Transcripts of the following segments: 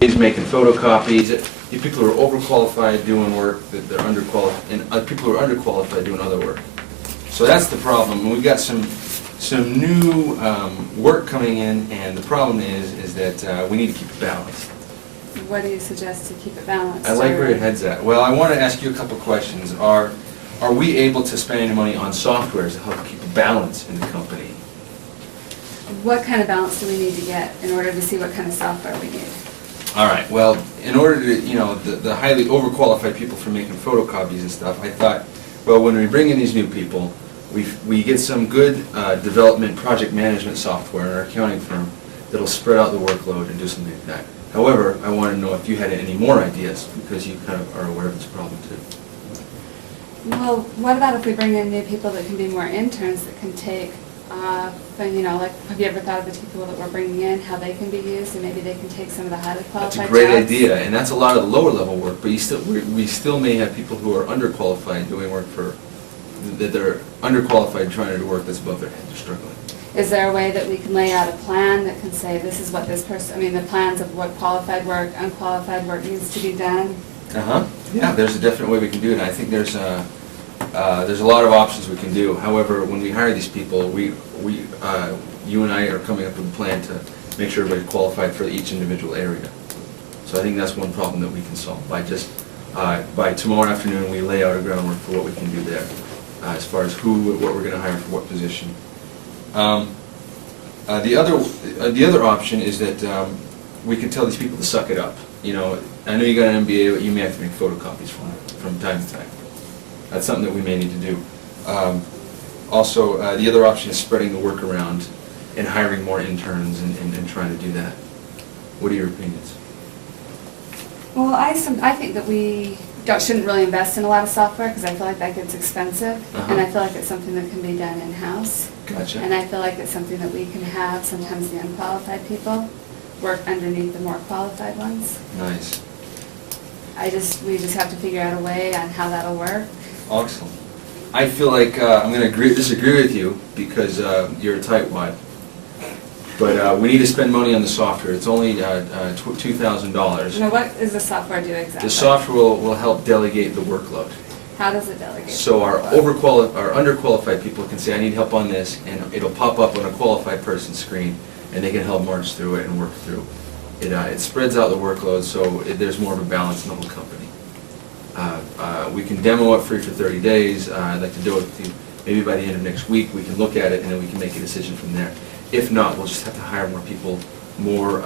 He's making photocopies. You people who are overqualified doing work that they're underqualified, and people who are underqualified doing other work. So that's the problem. And we've got some new work coming in, and the problem is that we need to keep it balanced. What do you suggest to keep it balanced? I like where your head's at. Well, I want to ask you a couple questions. Are we able to spend any money on software to help keep a balance in the company? What kind of balance do we need to get in order to see what kind of software we need? All right, well, in order to, the highly overqualified people for making photocopies and stuff, I thought, well, when we bring in these new people, we get some good development project management software in our accounting firm that'll spread out the workload and do something like that. However, I want to know if you had any more ideas, because you kind of are aware of this problem too. Well, what about if we bring in new people that can be more interns that can take, like, have you ever thought of the people that we're bringing in, how they can be used, and maybe they can take some of the highly qualified jobs? That's a great idea, and that's a lot of the lower level work, but we still may have people who are underqualified doing work that they're underqualified trying to do work that's above their head, they're struggling. Is there a way that we can lay out a plan that can say this is what this person, the plans of what qualified work, unqualified work needs to be done? Yeah, there's a definite way we can do it. I think there's a lot of options we can do. However, when we hire these people, you and I are coming up with a plan to make sure everybody's qualified for each individual area. So I think that's one problem that we can solve by tomorrow afternoon we lay out a groundwork for what we can do there, as far as what we're going to hire for what position. The other option is that we can tell these people to suck it up. I know you got an MBA, but you may have to make photocopies from time to time. That's something that we may need to do. Also, the other option is spreading the work around and hiring more interns and trying to do that. What are your opinions? Well, I think that we shouldn't really invest in a lot of software because I feel like that gets expensive, and I feel like it's something that can be done in-house. Gotcha. And I feel like it's something that we can have sometimes the unqualified people work underneath the more qualified ones. Nice. We just have to figure out a way on how that'll work. Excellent. I feel like I'm going to disagree with you because you're a tightwad. But we need to spend money on the software. It's only $2,000. Now, what does the software do exactly? The software will help delegate the workload. How does it delegate? So our underqualified people can say, I need help on this, and it'll pop up on a qualified person's screen, and they can help march through it and work through. It spreads out the workload so there's more of a balance in the whole company. We can demo it free for 30 days. I'd like to do it with you. Maybe by the end of next week we can look at it and then we can make a decision from there. If not, we'll just have to hire more people more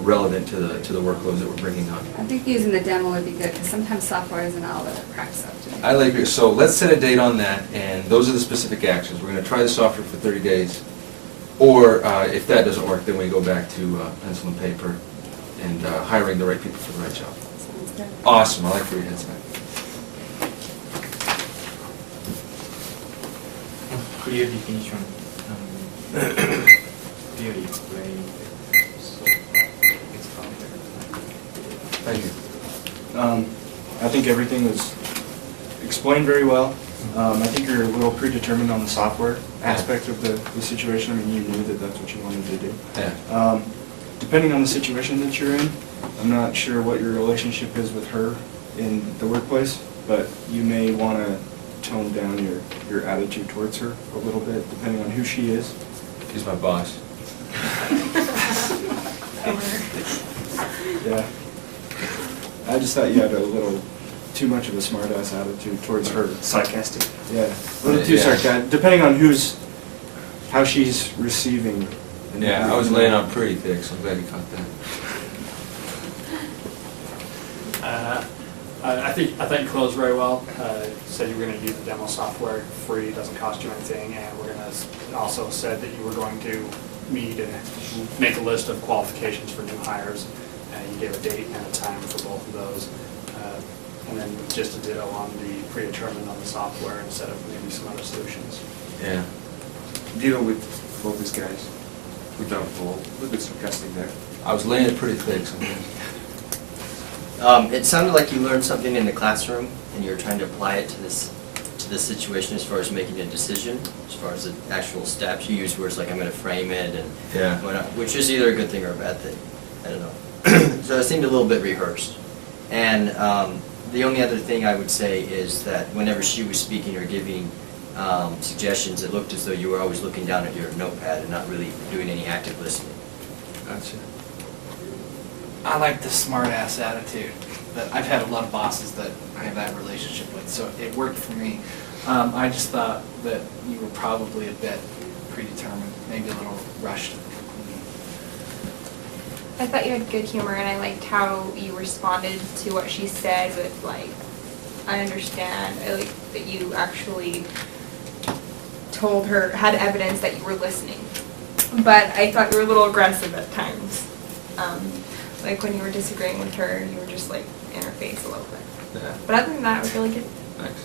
relevant to the workloads that we're bringing on. I think using the demo would be good because sometimes software isn't all that it cracks up to me. I like it. So let's set a date on that, and those are the specific actions. We're going to try the software for 30 days, or if that doesn't work, then we go back to pencil and paper and hiring the right people for the right job. Sounds good. Awesome. I like where your head's at. Clear definition. Theory explained so it's Thank you. I think everything was explained very well. I think you're a little predetermined on the software aspect of the situation. I mean, you knew that that's what you wanted to do. Yeah. Depending on the situation that you're in, I'm not sure what your relationship is with her in the workplace, but you may want to tone down your attitude towards her a little bit, depending on who she is. She's my boss. Yeah. I just thought you had a little too much of a smart-ass attitude towards her. sarcastic. Yeah, a little too Yeah. sarcastic, depending on how she's receiving. Yeah, I was laying on pretty thick, so I'm glad you caught that. I think you closed very well. Said you were going to use the demo software free, doesn't cost you anything, and we're going to also said that you were going to meet and make a list of qualifications for new hires. You gave a date and a time for both of those, and then just a ditto on the predetermined on the software instead of maybe some other solutions. Yeah. Deal with both these guys without fault. A little bit sarcastic there. I was laying it pretty thick sometimes. It sounded like you learned something in the classroom, and you were trying to apply it to this situation as far as making a decision, as far as the actual steps. You used words like "I'm going to frame it" and Yeah. whatnot, which is either a good thing or a bad thing. I don't know. So it seemed a little bit rehearsed. And the only other thing I would say is that whenever she was speaking or giving suggestions, it looked as though you were always looking down at your notepad and not really doing any active listening. Gotcha. I like the smart-ass attitude. But I've had a lot of bosses that I have that relationship with, so it worked for me. I just thought that you were probably a bit predetermined, maybe a little rushed. I thought you had good humor, and I liked how you responded to what she said with, like, I understand. I like that you actually told her, had evidence that you were listening. But I thought you were a little aggressive at times. Like when you were disagreeing with her, you were just like in her face a little bit. Yeah, But other than that, it was really good. thanks.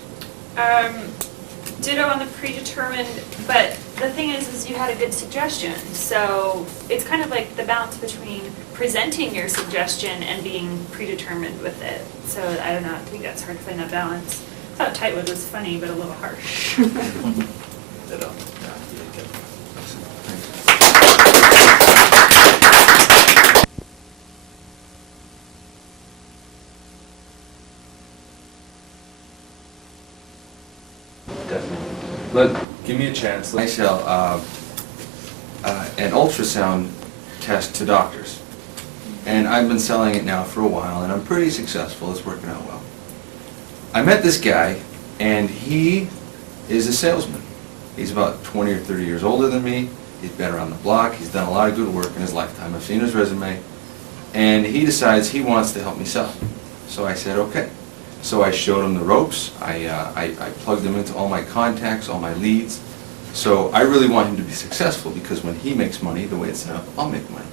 Ditto on the predetermined, but the thing is you had a good suggestion. So it's kind of like the balance between presenting your suggestion and being predetermined with it. So I don't know, I think that's hard to find that balance. I thought Tightwood was funny, but a little harsh. Ditto. Yeah, you did good. Thanks. Definitely. Give me a chance. I sell an ultrasound test to doctors. And I've been selling it now for a while, and I'm pretty successful. It's working out well. I met this guy, and he is a salesman. He's about 20 or 30 years older than me. He's been around the block. He's done a lot of good work in his lifetime. I've seen his resume. And he decides he wants to help me sell. So I said, okay. So I showed him the ropes. I plugged him into all my contacts, all my leads. So I really want him to be successful because when he makes money, the way it's set up, I'll make money.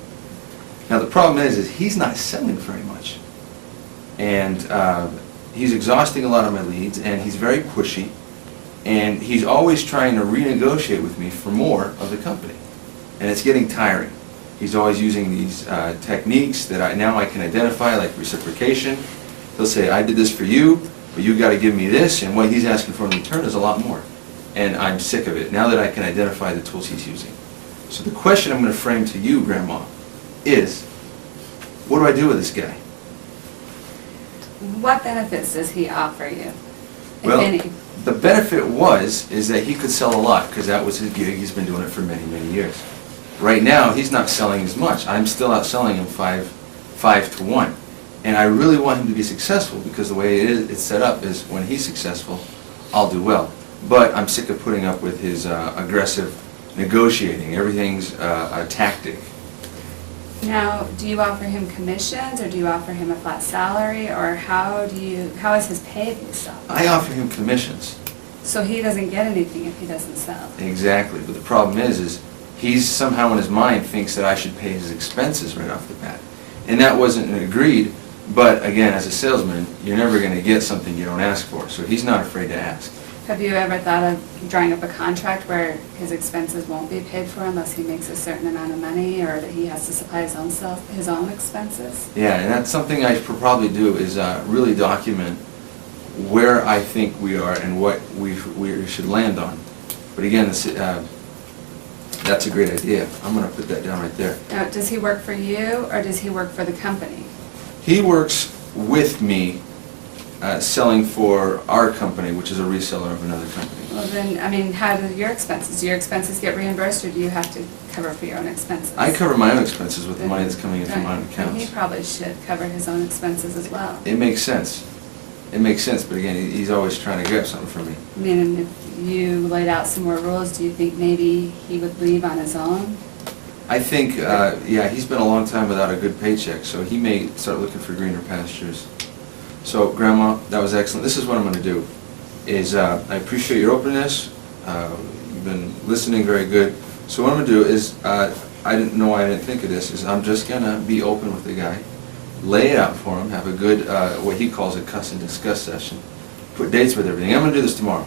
Now the problem is he's not selling very much. And he's exhausting a lot of my leads, and he's very pushy. And he's always trying to renegotiate with me for more of the company. And it's getting tiring. He's always using these techniques that now I can identify, like reciprocation. He'll say, I did this for you, but you got to give me this, and what he's asking for in return is a lot more. And I'm sick of it, now that I can identify the tools he's using. So the question I'm going to frame to you, Grandma, is, what do I do with this guy? What benefits does he offer you, if Well, any? the benefit is that he could sell a lot, because that was his gig. He's been doing it for many, many years. Right now, he's not selling as much. I'm still outselling him 5 to 1. And I really want him to be successful, because the way it's set up is when he's successful, I'll do well. But I'm sick of putting up with his aggressive negotiating. Everything's a tactic. Now, do you offer him commissions, or do you offer him a flat salary, or how is his pay based off? I offer him commissions. So he doesn't get anything if he doesn't sell. Exactly. But the problem is he's somehow in his mind thinks that I should pay his expenses right off the bat. And that wasn't agreed. But again, as a salesman, you're never going to get something you don't ask for. So he's not afraid to ask. Have you ever thought of drawing up a contract where his expenses won't be paid for unless he makes a certain amount of money, or that he has to supply his own expenses? Yeah, and that's something I should probably do, is really document where I think we are and what we should land on. But again, that's a great idea. I'm going to put that down right there. Now, does he work for you, or does he work for the company? He works with me selling for our company, which is a reseller of another company. Well then, I mean, how do your expenses? Do your expenses get reimbursed, or do you have to cover for your own expenses? I cover my own expenses with the money that's coming in from my own Right. And he accounts. probably should cover his own expenses as well. It makes sense. It makes sense, but again, he's always trying to grab something from me. I mean, and if you laid out some more rules, do you think maybe he would leave on his own? I think, yeah, he's been a long time without a good paycheck, so he may start looking for greener pastures. So, Grandma, that was excellent. This is what I'm going to do, is I appreciate your openness. You've been listening very good. So what I'm going to do is, I didn't know I didn't think of this, is I'm just going to be open with the guy, lay it out for him, have a good, what he calls a cuss and discuss session, put dates with everything. I'm going to do this tomorrow.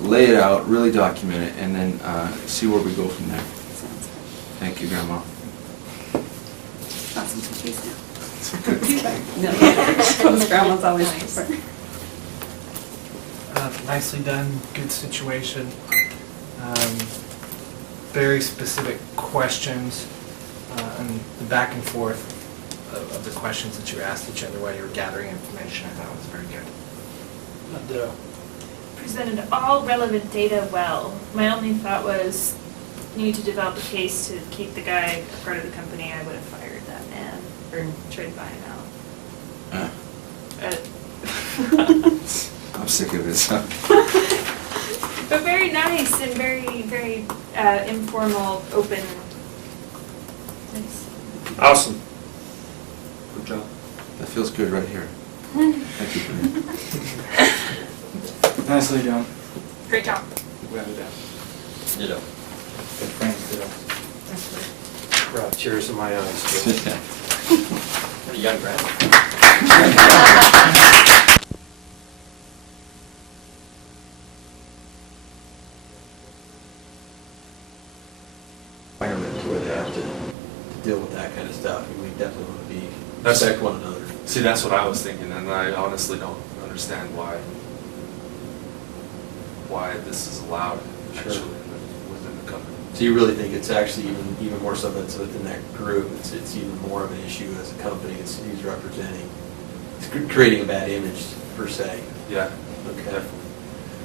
Lay it out, really document it, and then see where we go from there. Sounds good. Thank you, Grandma. Got some cookies now. It's a good thing. No, those grandmas always Nice. prefer. Nicely done, good situation. Very specific questions and the back and forth of the questions that you asked each other while you were gathering information. I thought it was very good. Presented all relevant data well. My only thought was, you need to develop a case to keep the guy a part of the company. I would have fired that man, or tried to buy him out. I'm sick of this. But very nice and very, very informal, open. Nice. Awesome. Good job. That feels good right here. Thank you, Corinne. Nicely done. Great job. Well done. Ditto. Good friends, ditto. Brought tears in my eyes, too. What a young grad. Environment where they have to deal with that kind of stuff, and we definitely want to be, That's- respect one another. See, that's what I was thinking, and I honestly don't understand why this is allowed Sure. actually within the company. So you really think it's actually even more so that's within that group, it's even more of an issue as a company, he's representing, he's creating a bad image per se. Yeah, Okay. definitely.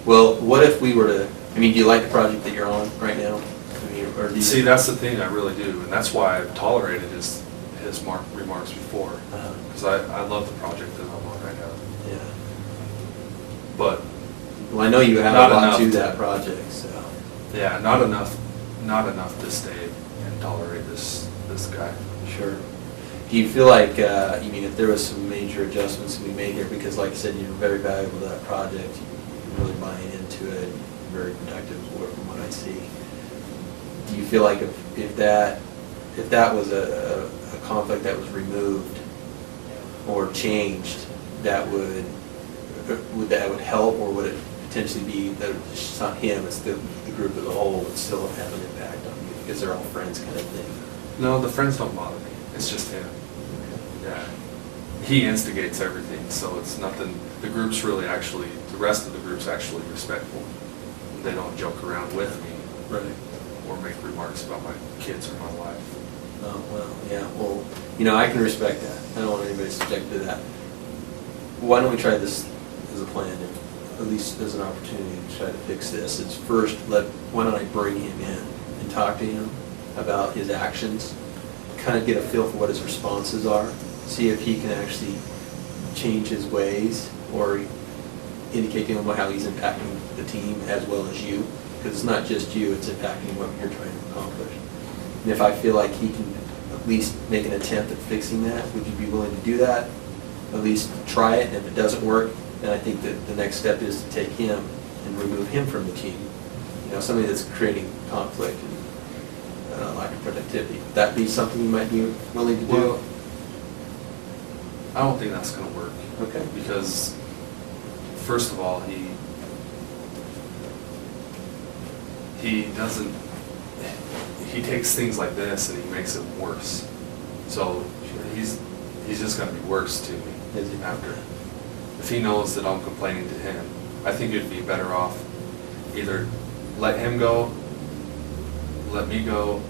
Well, what if we were to, I mean, do you like the project that you're on right now? I mean, or do you? See, that's the thing, I really do, and that's why I've tolerated his remarks before, Uh-huh. because I love the project that I'm on right now. Yeah. But, Well, I know you have Not a lot enough to to- that project, so. yeah, not enough to stay and tolerate this guy. Sure. Do you feel like, you mean, if there was some major adjustments to be made here, because like I said, you're very valuable to that project, you're really buying into it, very productive from what I see. Do you feel like if that was a conflict that was removed or changed, that would help, or would it potentially be that it's not him, it's the group as a whole would still have an impact on you, because they're all friends kind of thing? No, the friends don't bother me, it's just him. Yeah, he instigates everything, so it's nothing, the group's really actually, the rest of the group's actually respectful. They don't joke around with me. Right. Or make remarks about my kids or my wife. Oh, well, yeah, well, I can respect that. I don't want anybody subject to that. Why don't we try this as a plan, at least as an opportunity to try to fix this? It's first, why don't I bring him in and talk to him about his actions, kind of get a feel for what his responses are, see if he can actually change his ways or indicate to him how he's impacting the team as well as you, because it's not just you, it's impacting what you're trying to accomplish. And if I feel like he can at least make an attempt at fixing that, would you be willing to do that? At least try it, and if it doesn't work, then I think that the next step is to take him and remove him from the team. Somebody that's creating conflict and lack of productivity. Would that be something you might be willing to do? Well, I don't think that's gonna work. Okay. Because, first of all, he takes things like this and he makes it worse. So he's just gonna be worse to me after. If he knows that I'm complaining to him, I think it'd be better off either let him go, let me go,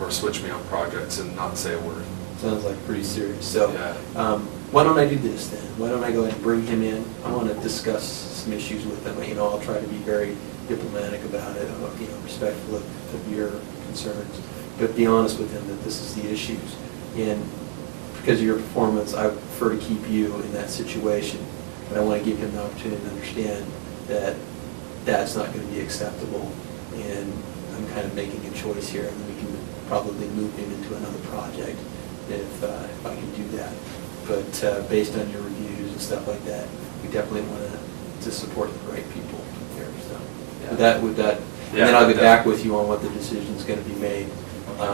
or switch me on projects and not say a word. Sounds like pretty serious. So, Yeah. why don't I do this then? Why don't I go ahead and bring him in? I want to discuss some issues with him. I'll try to be very diplomatic about it, respectful of your concerns, but be honest with him that this is the issues. And because of your performance, I prefer to keep you in that situation, but I want to give him the opportunity to understand that that's not going to be acceptable, and I'm kind of making a choice here, and then we can probably move him into another project if I can do that. But based on your reviews and stuff like that, we definitely want to support the right people here. So would that, and then I'll get back with you on what the decision's going to be made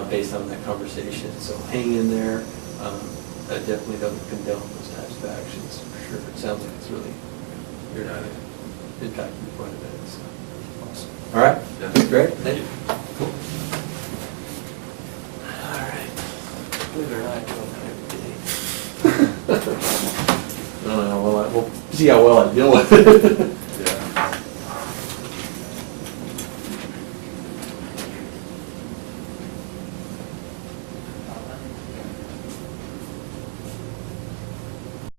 based on that conversation. So hang in there. I definitely don't condone those types of actions for sure. It sounds like it's really impacting you quite a bit. So. Awesome. All right. Yeah. Great. Thank you. Cool. All right. Believe it or not, I do that every day. I don't know. We'll see how well I deal with it.